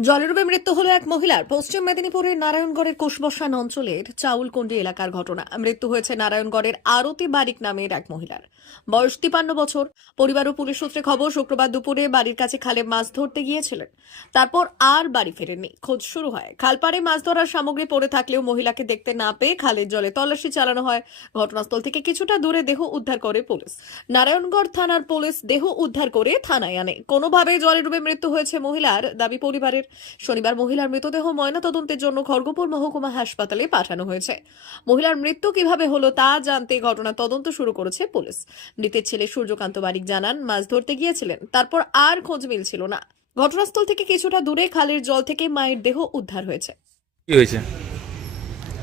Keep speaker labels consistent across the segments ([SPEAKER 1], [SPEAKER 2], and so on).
[SPEAKER 1] জলরূপে মৃত্যু হলো এক মহিলার। পশ্চিম মেদিনীপুরের নারায়ণগড়ের কোষবসান অঞ্চলের চাউলকন্ডি এলাকার ঘটনা। মৃত্যু হয়েছে নারায়ণগড়ের আরতি বারিক নামের এক মহিলার। বয়স তিপান্ন বছর। পরিবার ও পুলিশ সূত্রে খবর, শুক্রবার দুপুরে বাড়ির কাছে খালে মাছ ধরতে গিয়েছিলেন। তারপর আর বাড়ি ফেরেননি। খোঁজ শুরু হয়। খালপাড়ে মাছ ধরার সামগ্রী পড়ে থাকলেও মহিলাকে দেখতে না পেয়ে খালের জলে তল্লাশি চালানো হয়। ঘটনাস্থল থেকে কিছুটা দূরে দেহ উদ্ধার করে পুলিশ। নারায়ণগড় থানার পুলিশ দেহ উদ্ধার করে থানায় আনে। কোনোভাবে জলে ডুবে মৃত্যু হয়েছে মহিলার। দাবি পরিবারের শনিবার মহিলার মৃতদেহ ময়নাতদন্তের জন্য খড়গপুর মহকুমা হাসপাতালে পাঠানো হয়েছে। মহিলার মৃত্যু কীভাবে হলো তা জানতে ঘটনা তদন্ত শুরু করেছে পুলিশ। মৃতের ছেলে সূর্যকান্ত বারিক জানান মাছ ধরতে গিয়েছিলেন তারপর আর খোঁজ মিলছিল না। ঘটনাস্থল থেকে কিছুটা দূরে খালের জল থেকে মায়ের দেহ উদ্ধার হয়েছে।
[SPEAKER 2] কি হয়েছে?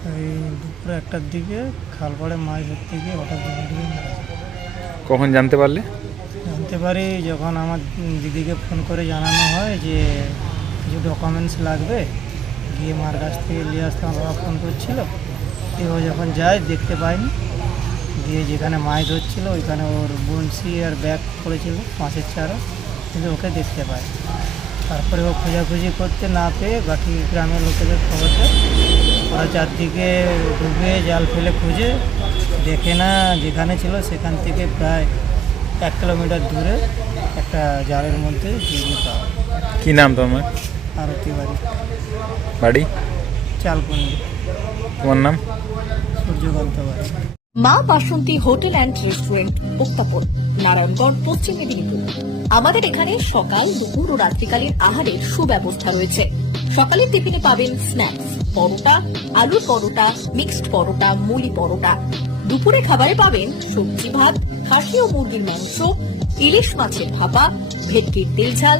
[SPEAKER 3] এই দুপুর একটার দিকে খালপাড়ে মাছ ধরতে গিয়ে হঠাৎ জলে ডুবে মারা যায়।
[SPEAKER 2] কখন জানতে পারলে?
[SPEAKER 3] জানতে পারি যখন আমার দিদিকে ফোন করে জানানো হয় যে কিছু ডকুমেন্টস লাগবে, গিয়ে মার কাছ থেকে নিয়ে আসতে আমার ফোন করছিল। ও যখন যায়, দেখতে পাইনি। গিয়ে যেখানে মাছ ধরছিল, ওইখানে ওর বনশি আর ব্যাগ পড়েছিল মাছের চারা। কিন্তু ওকে দেখতে পায় তারপরে ও খোঁজাখুঁজি করতে না পেয়ে বাকি গ্রামের লোকেদের খবর দেয়। ওরা চারদিকে ডুবে, জাল ফেলে খুঁজে, দেখে না যেখানে ছিল, সেখান থেকে প্রায় এক কিলোমিটার দূরে একটা জালের মধ্যে
[SPEAKER 2] কি নাম তোমার?
[SPEAKER 3] আরতি বাড়ি।
[SPEAKER 2] বাড়ি? তোমার নাম?
[SPEAKER 3] সূর্যকান্ত বাড়ি।
[SPEAKER 1] Maa Basanti hotel and restaurant উত্তাপন Narayangarh Paschim Medinipur. আমাদের এখানে সকাল দুপুর ও রাত্রিকালীন আহারের সুব্যবস্থা রয়েছে। সকালের টিফিনে পাবেন স্ন্যাক্স পরোটা আলুর পরোটা মিক্সড পরোটা মুলি পরোটা। দুপুরে খাবারে পাবেন সবজি ভাত খাসি ও মুরগির মাংস ইলিশ মাছের ভাপা ভেটকির তেল ঝাল